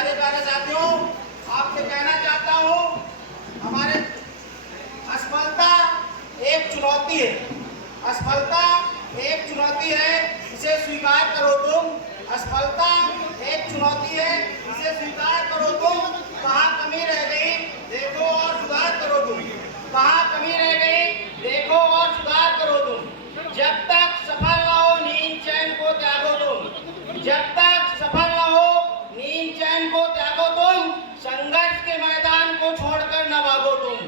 प्यारे प्यारे साथियों, आपसे कहना चाहता हूँ, हमारे असफलता एक चुनौती है। असफलता एक चुनौती है, इसे स्वीकार करो तुम। असफलता एक चुनौती है, इसे स्वीकार करो तुम। कहाँ कमी रह गई देखो और सुधार करो तुम। कहाँ कमी रह गई देखो और सुधार करो तुम। जब तक सफल न हो नींद चैन को त्यागो तुम। जब तक सफल न हो नींद चैन को त्यागो तुम। संघर्ष के मैदान को छोड़कर न भागो तुम।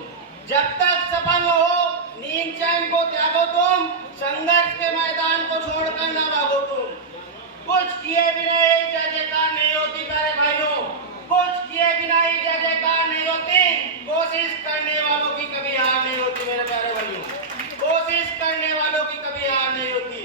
जब तक सफल न हो नींद चैन को त्यागो तुम। संघर्ष के मैदान को छोड़कर न भागो तुम। कुछ किए बिना ही जय जयकार नहीं होती प्यारे भाइयों। कुछ किए बिना ही जय जयकार नहीं होती। कोशिश करने वालों की कभी हार नहीं होती मेरे प्यारे भाइयों। कोशिश करने वालों की कभी हार नहीं होती।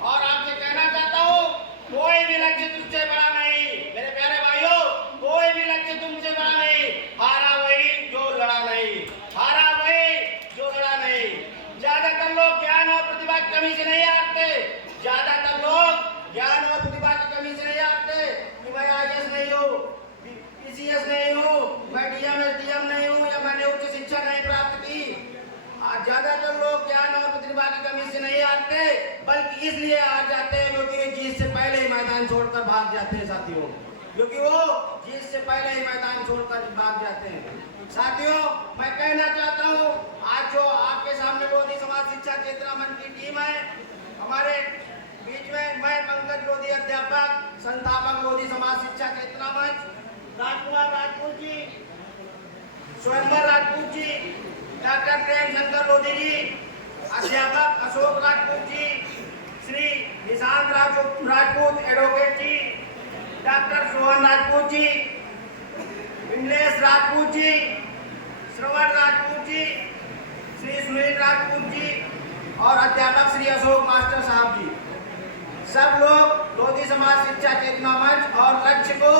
और आपसे कहना चाहता हूँ, कोई भी लक्ष्य तुमसे बड़ा नहीं मेरे प्यारे भाइयों। कोई भी लक्ष्य तुमसे बड़ा नहीं। हारा वही जो लड़ा नहीं। हारा वही जो लड़ा नहीं। ज्यादातर लोग ज्ञान और प्रतिभा की कमी से नहीं हारते। ज्यादातर लोग ज्ञान और प्रतिभा की कमी से नहीं हारते कि मैं आईएएस नहीं हूँ, पीसीएस नहीं हूँ, मैं डीएम एसडीएम नहीं हूँ, या मैंने उच्च शिक्षा नहीं प्राप्त की। ज्यादातर लोग ज्ञान और प्रतिभा की कमी से नहीं हारते, बल्कि इसलिए हार जाते हैं क्योंकि वे जीत से पहले ही मैदान छोड़कर भाग जाते हैं साथियों। क्योंकि वो जीत से पहले ही मैदान छोड़कर भाग जाते हैं। साथियों, मैं कहना चाहता हूँ, आज जो आपके सामने लोधी समाज शिक्षा चेतना मंच की टीम है, हमारे बीच में मैं पंकज लोधी अध्यापक संस्थापक लोधी समाज शिक्षा चेतना मंच, राजकुमार राजपूत जी, स्वयंवर राजपूत जी, डॉक्टर प्रेम शंकर लोधी जी, अध्यापक अशोक राजपूत जी, श्री निशांत राजपूत एडवोकेट जी, डॉक्टर सोहन राजपूत जी, विमलेश राजपूत जी, श्रवण राजपूत जी, श्री सुनील राजपूत जी और अध्यापक श्री अशोक मास्टर साहब जी, सब लोग लोधी समाज शिक्षा चेतना मंच और लक्ष्य को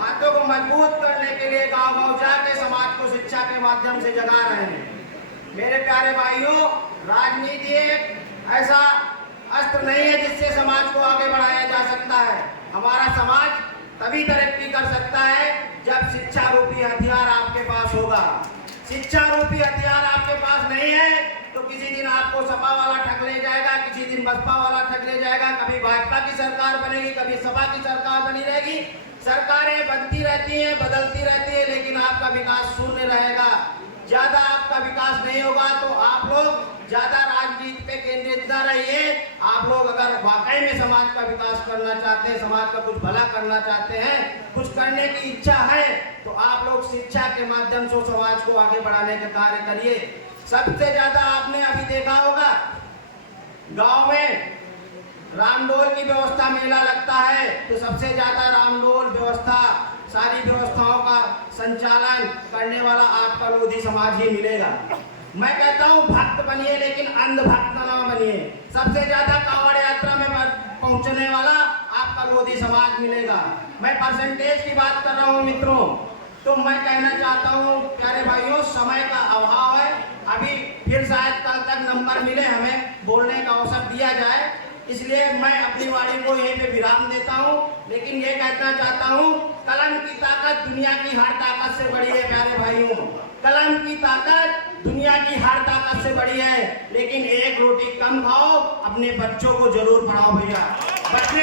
हाथों को मजबूत करने के लिए गांव गांव जाके समाज को शिक्षा के माध्यम से जगा रहे हैं। मेरे प्यारे भाइयों, राजनीति एक ऐसा अस्त्र नहीं है जिससे समाज को आगे बढ़ाया जा सकता है। हमारा समाज तभी तरक्की कर सकता है जब शिक्षा रूपी हथियार आपके पास होगा। शिक्षा रूपी हथियार आपके पास नहीं है तो किसी दिन आपको सपा वाला ठग ले जाएगा, किसी दिन बसपा वाला ठग ले जाएगा। कभी भाजपा की सरकार बनेगी, कभी सपा की सरकार बनी रहेगी। सरकारें बनती रहती हैं, बदलती रहती है, लेकिन आपका विकास शून्य रहेगा। ज्यादा आपका विकास नहीं होगा तो आप लोग ज्यादा राजनीति पे केंद्रित न रहिए। आप लोग अगर वाकई में समाज का विकास करना चाहते हैं, समाज का कुछ भला करना चाहते हैं, कुछ करने की इच्छा है, तो आप लोग शिक्षा के माध्यम से समाज को आगे बढ़ाने का कार्य करिए। सबसे ज्यादा आपने अभी देखा होगा, गांव में रामडोल की व्यवस्था मेला लगता है तो सबसे ज्यादा रामडोल व्यवस्था, सारी व्यवस्थाओं का संचालन करने वाला आपका लोधी समाज ही मिलेगा। मैं कहता हूँ, भक्त बनिए लेकिन अंधभक्त ना बनिए। सबसे ज्यादा कांवड़ यात्रा में पहुंचने वाला आपका लोधी समाज मिलेगा। मैं परसेंटेज की बात कर रहा हूँ मित्रों, तो मैं कहना चाहता हूँ प्यारे भाइयों, समय का अभाव है। अभी फिर शायद कल तक नंबर मिले, हमें बोलने का अवसर दिया जाए, इसलिए मैं अपनी वाणी को यहीं पे विराम देता हूँ। लेकिन ये कहना चाहता हूँ, कलम की ताकत दुनिया की हर ताकत से बड़ी है प्यारे भाइयों। कलम की ताकत दुनिया की हर ताकत से बड़ी है। लेकिन एक रोटी कम खाओ, अपने बच्चों को जरूर पढ़ाओ भैया।